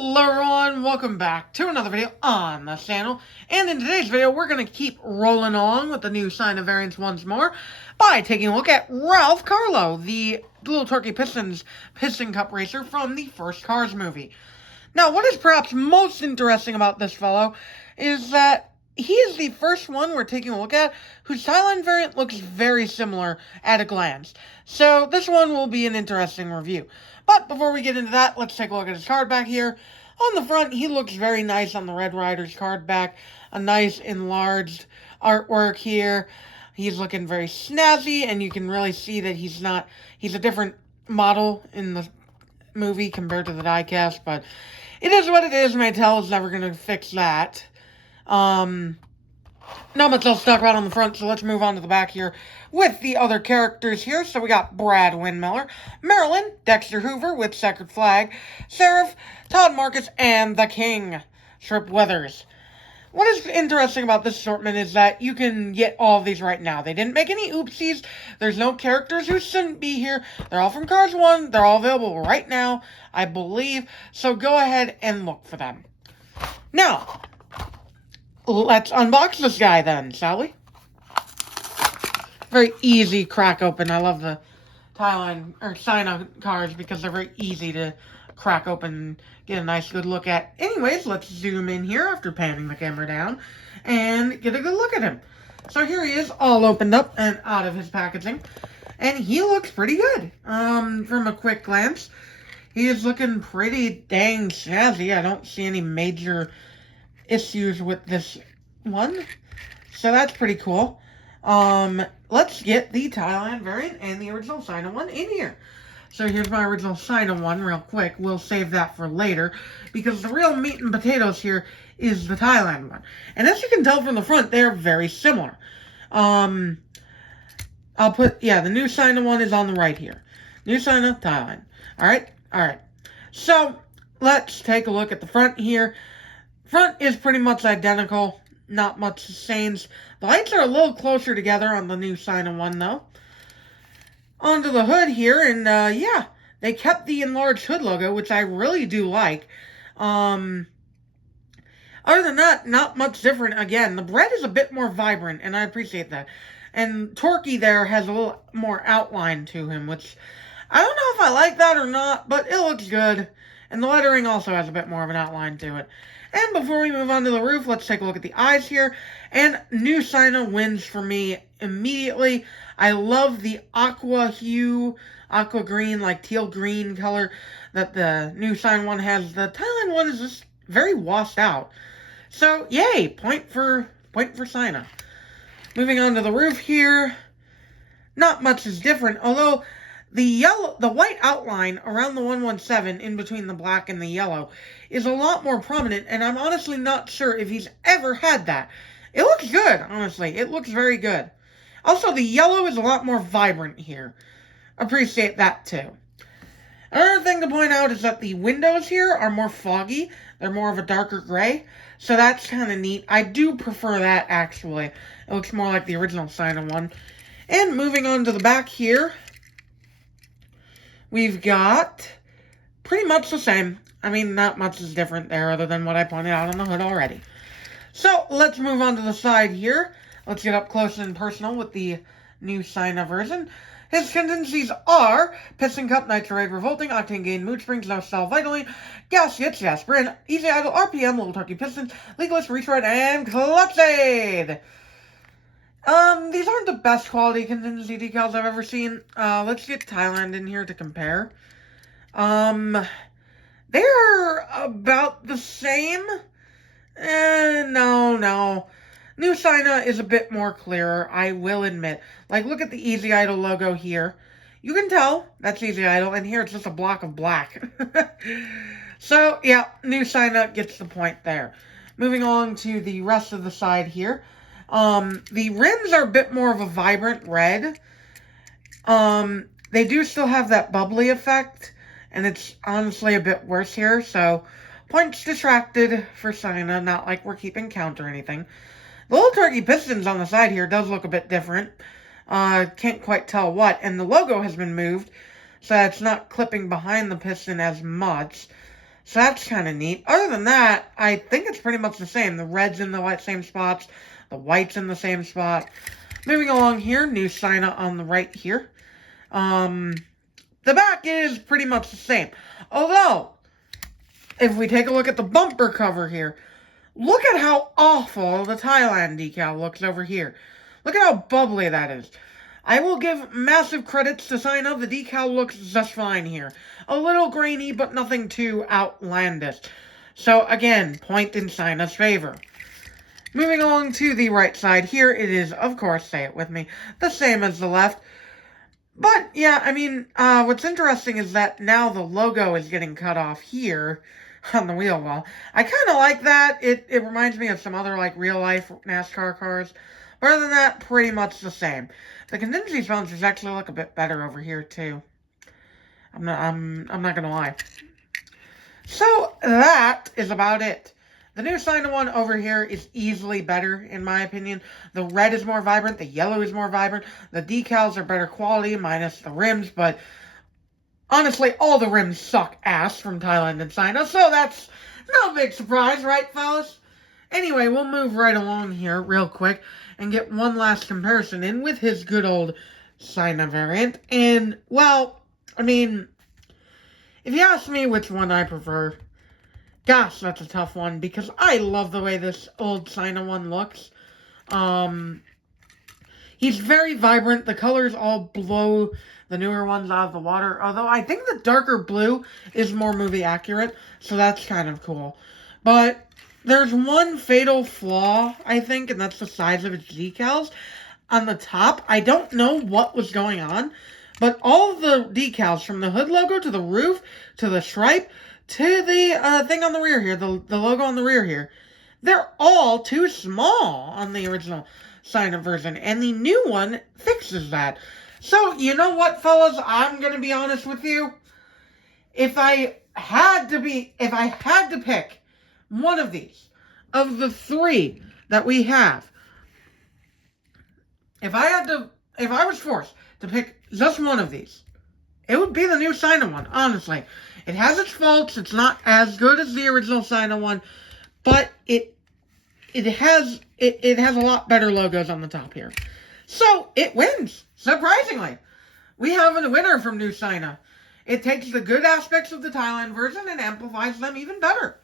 Hello everyone, welcome back to another video on the channel, and in today's video we're going to keep rolling on with the new sign of variants once more by taking a look at Ralph Carlow, the Lil Torquey Pistons Piston Cup racer from the first Cars movie. Now what is perhaps most interesting about this fellow is that he is the first one we're taking a look at whose Thailand variant looks very similar at a glance. So this one will be an interesting review. But before we get into that, let's take a look at his card back here. On the front, he looks very nice on the Red Riders card back. A nice enlarged artwork here. He's looking very snazzy, and you can really see that he's a different model in the movie compared to the diecast, but it is what it is. Mattel is never going to fix that. Not much else to talk about on the front, so let's move on to the back here with the other characters here. So we got Brad Windmiller, Marilyn, Dexter Hoover with Checkered Flag, Seraph, Todd Marcus, and the King, Trip Weathers. What is interesting about this assortment is that you can get all of these right now. They didn't make any oopsies. There's no characters who shouldn't be here. They're all from Cars 1. They're all available right now, I believe. So go ahead and look for them. Now, let's unbox this guy then, shall we? Very easy crack open. I love the Thailand or China cars because they're very easy to crack open and get a nice good look at. Anyways, let's zoom in here after panning the camera down and get a good look at him. So here he is, all opened up and out of his packaging. And he looks pretty good. From a quick glance, he is looking pretty dang snazzy. I don't see any major issues with this one, so that's pretty cool. Let's get the Thailand variant and the original Sino one in here. So here's my original Sino one real quick. We'll save that for later because the real meat and potatoes here is the Thailand one. And as you can tell from the front, they're very similar. I'll put, the new Sino one is on the right here. New Sino, Thailand. Alright. So let's take a look at the front here. Front is pretty much identical, not much change. The lights are a little closer together on the new Sino one, though. Onto the hood here, and they kept the enlarged hood logo, which I really do like. Other than that, not much different. Again, the red is a bit more vibrant, and I appreciate that. And Torquey there has a little more outline to him, which I don't know if I like that or not, but it looks good. And the lettering also has a bit more of an outline to it. And before we move on to the roof, let's take a look at the eyes here. And new Sino wins for me immediately. I love the aqua hue, aqua green, like teal green color that the new Sino one has. The Thailand one is just very washed out. So, yay, point for Sino. Moving on to the roof here. Not much is different, although the white outline around the 117 in between the black and the yellow is a lot more prominent, and I'm honestly not sure if he's ever had that. It looks good, honestly. It looks very good. Also, the yellow is a lot more vibrant here. Appreciate that, too. Another thing to point out is that the windows here are more foggy. They're more of a darker gray, so that's kind of neat. I do prefer that, actually. It looks more like the original Sino one. And moving on to the back here, we've got pretty much the same. I mean, not much is different there other than what I pointed out on the hood already. So, let's move on to the side here. Let's get up close and personal with the new Sino version. His contingencies are Piston Cup, Nitrate, Revolting, Octane Gain, Mood Springs, No Style, Vitaline, Gaskets, Aspirin, Easy Idle, RPM, Lil Torquey Pistons, Legalist, Retread, and Clutch Aid. These aren't the best quality contingency decals I've ever seen. Let's get Thailand in here to compare. They're about the same. No. New Sino is a bit more clearer, I will admit. Like, look at the Easy Idle logo here. You can tell that's Easy Idle, and here it's just a block of black. So, yeah, new Sino gets the point there. Moving on to the rest of the side here. The rims are a bit more of a vibrant red. They do still have that bubbly effect, and it's honestly a bit worse here, so points distracted for Sino, not like we're keeping count or anything. The Lil Torquey Pistons on the side here does look a bit different. Can't quite tell what, and the logo has been moved, so it's not clipping behind the piston as much. So that's kind of neat. Other than that, I think it's pretty much the same. The red's in the same spots. The white's in the same spot. Moving along here, new Sina on the right here. The back is pretty much the same. Although, if we take a look at the bumper cover here, look at how awful the Thailand decal looks over here. Look at how bubbly that is. I will give massive credits to Sina. The decal looks just fine here. A little grainy, but nothing too outlandish. So again, point in Sina's favor. Moving along to the right side here, it is, of course, say it with me, the same as the left. But, yeah, I mean, what's interesting is that now the logo is getting cut off here on the wheel well. I kind of like that. It reminds me of some other, like, real-life NASCAR cars. But other than that, pretty much the same. The contingency sponsors actually look a bit better over here, too. I'm not gonna lie. So, that is about it. The new Sina one over here is easily better, in my opinion. The red is more vibrant. The yellow is more vibrant. The decals are better quality, minus the rims. But honestly, all the rims suck ass from Thailand and Sina. So that's no big surprise, right, fellas? Anyway, we'll move right along here real quick and get one last comparison in with his good old Sina variant. And, well, I mean, if you ask me which one I prefer, gosh, that's a tough one, because I love the way this old Sina one looks. He's very vibrant. The colors all blow the newer ones out of the water, although I think the darker blue is more movie accurate, so that's kind of cool. But there's one fatal flaw, I think, and that's the size of its decals. On the top, I don't know what was going on, but all of the decals, from the hood logo to the roof to the stripe to the thing on the rear here, the logo on the rear here, they're all too small on the original Sina version, and the new one fixes that. So, you know what, fellas? I'm going to be honest with you. If I had to pick one of these, of the three that we have, if I was forced to pick just one of these, it would be the new Sina one, honestly. It has its faults. It's not as good as the original Sina one, but it has a lot better logos on the top here. So, it wins, surprisingly. We have a winner from new Sina. It takes the good aspects of the Thailand version and amplifies them even better.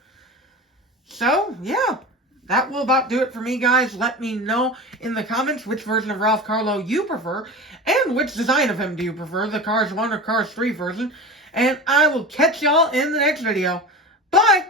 So, yeah, that will about do it for me, guys. Let me know in the comments which version of Ralph Carlow you prefer, and which design of him do you prefer, the Cars 1 or Cars 3 version. And I will catch y'all in the next video. Bye!